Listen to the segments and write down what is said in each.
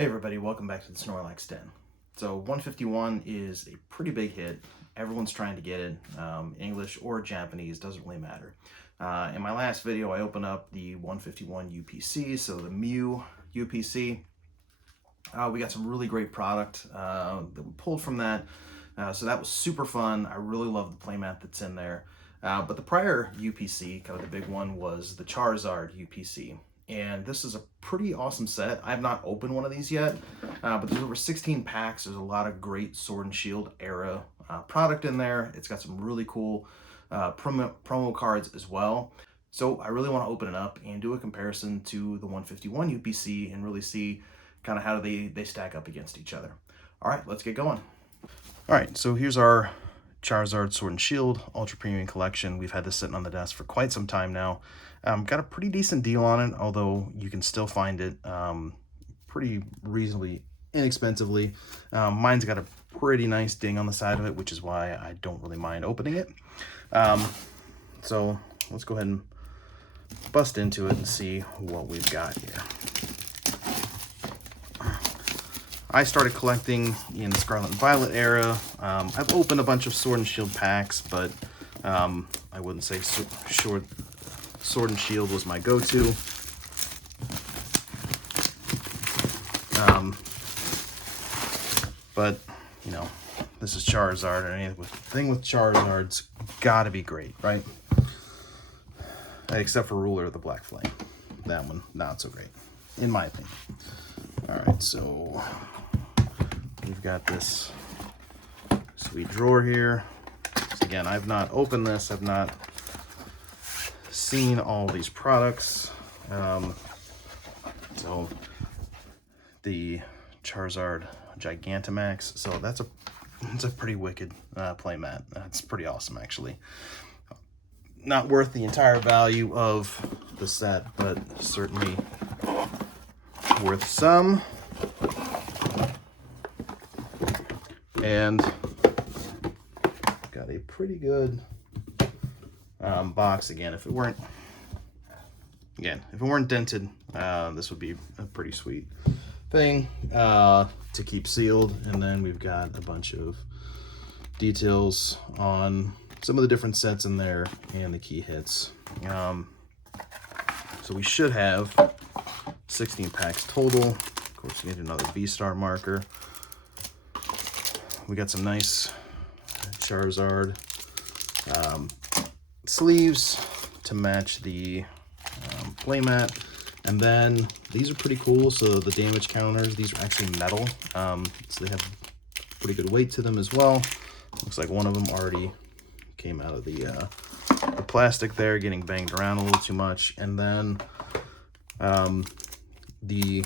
Hey everybody, welcome back to the Snorlax Den. So 151 is a pretty big hit. Everyone's trying to get it. English or Japanese, doesn't really matter. In my last video, I opened up the 151 UPC, so the Mew UPC. We got some really great product that we pulled from that. So that was super fun. I really love the playmat that's in there. But the prior UPC, kind of the big one, was the Charizard UPC. And this is a pretty awesome set. I have not opened one of these yet, but there's over 16 packs. There's a lot of great Sword and Shield era product in there. It's got some really cool promo cards as well. So I really want to open it up and do a comparison to the 151 UPC and really see kind of how they stack up against each other. All right, let's get going. All right, so here's our Charizard Sword and Shield Ultra Premium Collection. We've had this sitting on the desk for quite some time now. Got a pretty decent deal on it, although you can still find it pretty reasonably inexpensively. Mine's got a pretty nice ding on the side of it, which is why I don't really mind opening it. So let's go ahead and bust into it and see what we've got here. I started collecting in the Scarlet and Violet era. I've opened a bunch of Sword and Shield packs, but I wouldn't say Sword and Shield was my go-to. But, you know, this is Charizard, and anything with Charizard's gotta be great, right? Except for Ruler of the Black Flame. That one, not so great, in my opinion. Alright, so we've got this sweet drawer here. So again, I've not opened this, I've not seen all these products. So the Charizard Gigantamax, so that's a pretty wicked playmat. That's pretty awesome, actually. Not worth the entire value of the set, but certainly worth some. And got a pretty good box. Again, if it weren't dented, this would be a pretty sweet thing to keep sealed. And then we've got a bunch of details on some of the different sets in there and the key hits. So we should have 16 packs total. Of course, we need another V-Star marker. We got some nice Charizard sleeves to match the playmat. And then these are pretty cool. So the damage counters, these are actually metal. So they have pretty good weight to them as well. Looks like one of them already came out of the plastic there, getting banged around a little too much. And then the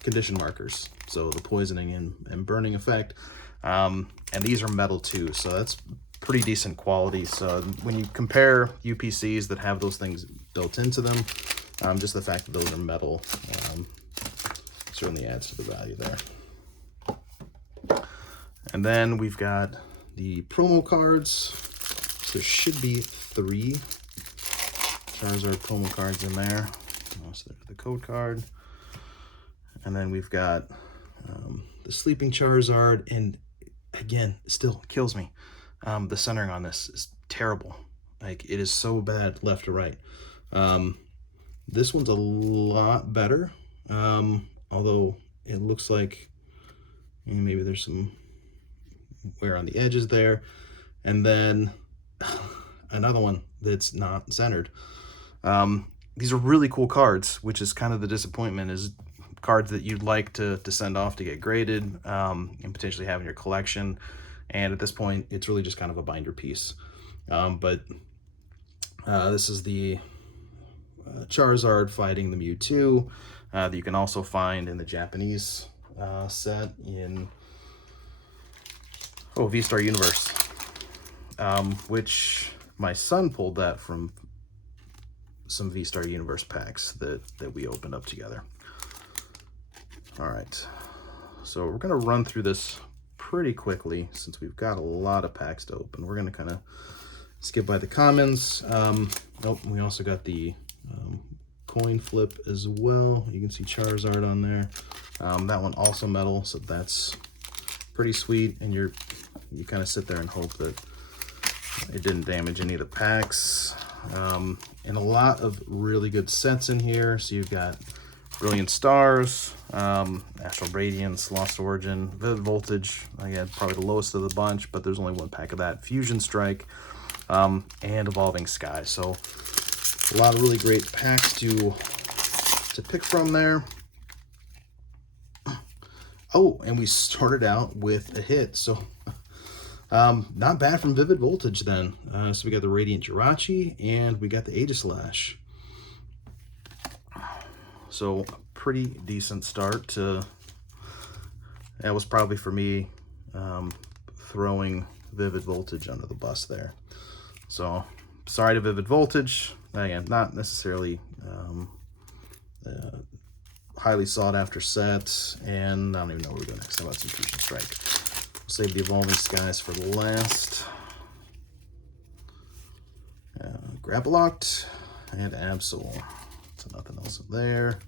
condition markers, so the poisoning and burning effect. And these are metal too, so that's pretty decent quality. So when you compare UPCs that have those things built into them, just the fact that those are metal certainly adds to the value there. And then we've got the promo cards. So there should be 3 Charizard promo cards in there. So there's the code card. And then we've got the Sleeping Charizard, and again, still kills me. The centering on this is terrible. Like, it is so bad left to right. This one's a lot better, although it looks like maybe there's some wear on the edges there. And then another one that's not centered. These are really cool cards, which is kind of the disappointment, is cards that you'd like to send off to get graded and potentially have in your collection. And at this point, it's really just kind of a binder piece. But this is the Charizard fighting the Mewtwo that you can also find in the Japanese set in V-Star Universe, which my son pulled that from some V-Star Universe packs that we opened up together. All right, so we're gonna run through this pretty quickly since we've got a lot of packs to open. We're gonna kind of skip by the commons. We also got the coin flip as well. You can see Charizard on there. That one also metal, so that's pretty sweet. And you kind of sit there and hope that it didn't damage any of the packs. And a lot of really good sets in here. So you've got Brilliant Stars, Astral Radiance, Lost Origin, Vivid Voltage. Again, probably the lowest of the bunch, but there's only one pack of that. Fusion Strike, and Evolving Sky. So a lot of really great packs to pick from there. Oh, and we started out with a hit. So not bad from Vivid Voltage then. So we got the Radiant Jirachi, and we got the Aegislash. So a pretty decent start to, that was probably for me throwing Vivid Voltage under the bus there. So sorry to Vivid Voltage. Again, not necessarily highly sought after set, and I don't even know what we're doing next. How about some Fusion Strike? We'll save the Evolving Skies for last. Grapploct and Absol. So nothing else there.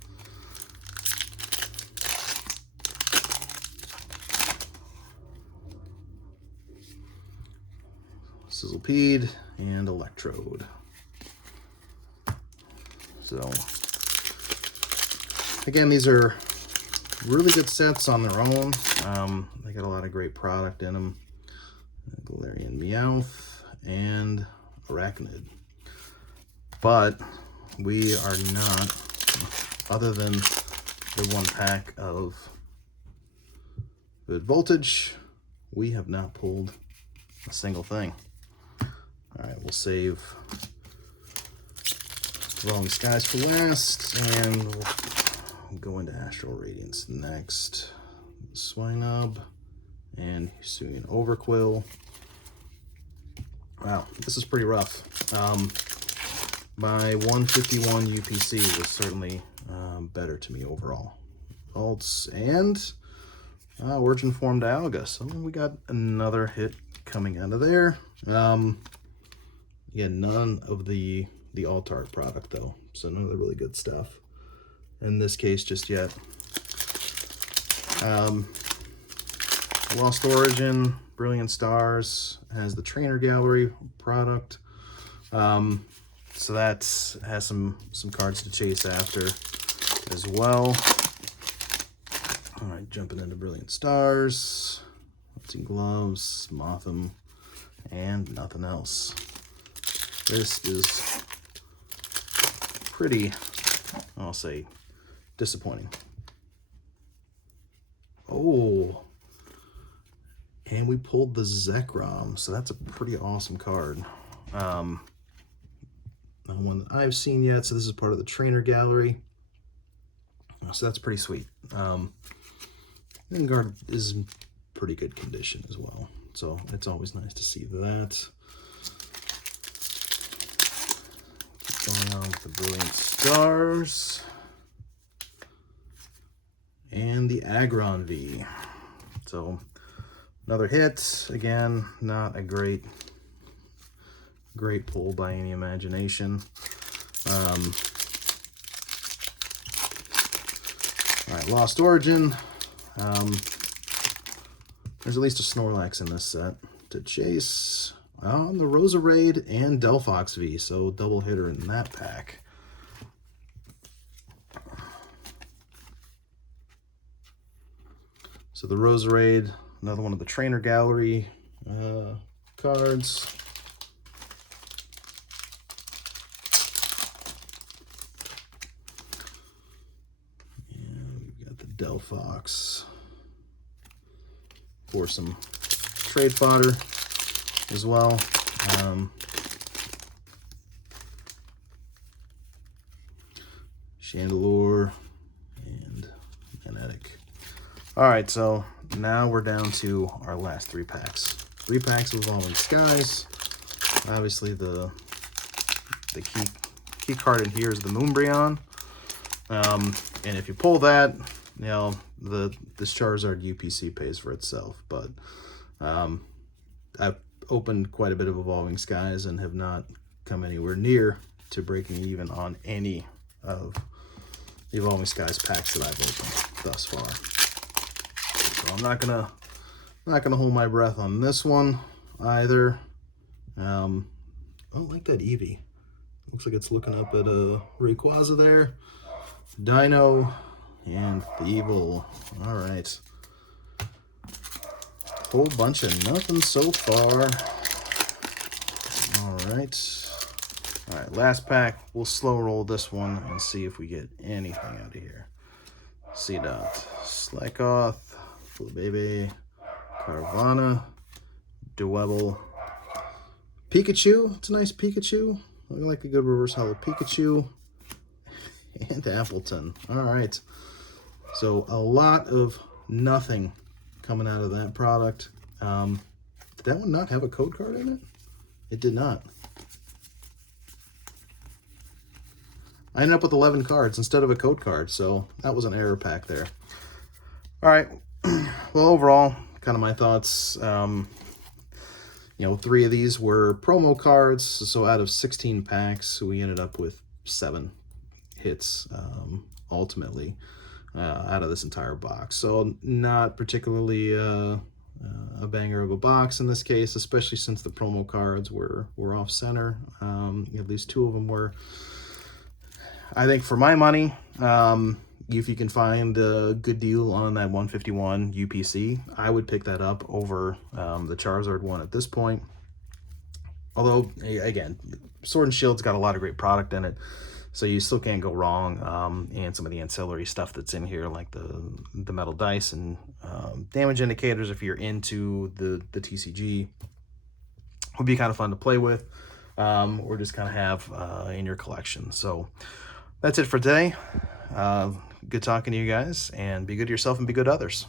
Sizzlepede and Electrode. So again, these are really good sets on their own. They got a lot of great product in them. Galarian Meowth and Arachnid. But we are not, other than the one pack of Vivid Voltage, we have not pulled a single thing. All right, we'll save Evolving Skies for last, and we'll go into Astral Radiance next. Swinub and Hisuian Overquill. Wow, this is pretty rough. My 151 UPC was certainly better to me overall. Alts and Origin Form Dialga. So we got another hit coming out of there. Yeah, none of the Alt-Art product though. So none of the really good stuff. In this case, just yet. Lost Origin, Brilliant Stars has the Trainer Gallery product. So that has some cards to chase after as well. All right, jumping into Brilliant Stars. Let's see, Gloves, Motham, and nothing else. This is pretty, I'll say, disappointing. Oh, and we pulled the Zekrom, so that's a pretty awesome card. Not one that I've seen yet, so this is part of the Trainer Gallery. So that's pretty sweet. Vanguard is in pretty good condition as well, so it's always nice to see that. Keep going on with the Brilliant Stars. And the Aggron V. So another hit. Again, not a great pull by any imagination. All right, Lost Origin. There's at least a Snorlax in this set to chase. The Roserade and Delphox V, so double hitter in that pack. So the Roserade, another one of the Trainer Gallery cards. And we've got the Delphox for some trade fodder as well. Chandelure and Magnetic. All right, so now we're down to our last 3 packs. 3 packs of Evolving Skies. Obviously, the key card in here is the Moonbreon. And if you pull that, you know, this Charizard UPC pays for itself. But I've opened quite a bit of Evolving Skies and have not come anywhere near to breaking even on any of the Evolving Skies packs that I've opened thus far. So I'm not gonna hold my breath on this one either. I don't like that Eevee. Looks like it's looking up at a Rayquaza there. Dino and Evil. All right. Whole bunch of nothing so far. All right, last pack. We'll slow roll this one and see if we get anything out of here. Seedot, Slakoth, Baby, Carvana, Dwebble, Pikachu. It's a nice Pikachu. Looking like a good reverse hollow Pikachu. And Appleton. All right. So a lot of nothing coming out of that product. Did that one not have a code card in it? It did not. I ended up with 11 cards instead of a code card, so that was an error pack there. All right. Well, overall, kind of my thoughts. You know, 3 of these were promo cards, so out of 16 packs, we ended up with 7 hits ultimately out of this entire box. So not particularly a banger of a box in this case, especially since the promo cards were off center. At least 2 of them were. I think for my money, if you can find a good deal on that 151 UPC, I would pick that up over the Charizard one at this point. Although, again, Sword and Shield's got a lot of great product in it, so you still can't go wrong. And some of the ancillary stuff that's in here, like the metal dice and damage indicators, if you're into the TCG, would be kind of fun to play with, or just kind of have in your collection. So that's it for today. Good talking to you guys, and be good to yourself and be good to others.